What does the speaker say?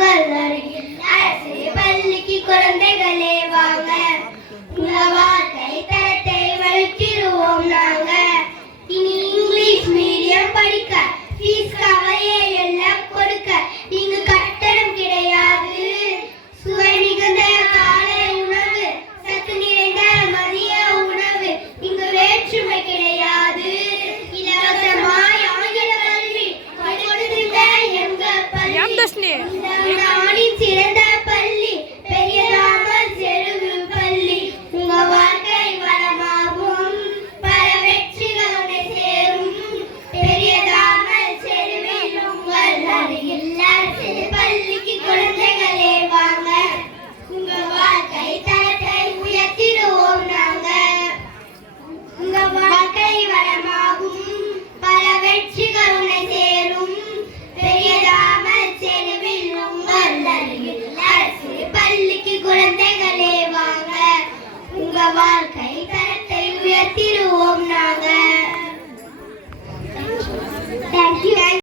உங்கள் அருகில் அரசு பள்ளிக்கு குழந்தைகளே வாங்க, உங்க வாழ்க்கை தரத்தை வளர்த்திடுவோம் நாங்க. இனி இங்கிலீஷ் மீடியம் படிக்க ஃபீஸ் கவலையே எல்லாம் கொடுக்க இங்கு கட்டணம் கிடையாது. சுவை மிகுந்த காலை உணவு, சத்து நிறைந்த மதிய உணவு, இங்கு வேற்றுமை கிடையாது. இலவசமாய் ஆங்கில கல்வி கொடுக்கின்ற எங்க பள்ளி நாடின் சிறந்த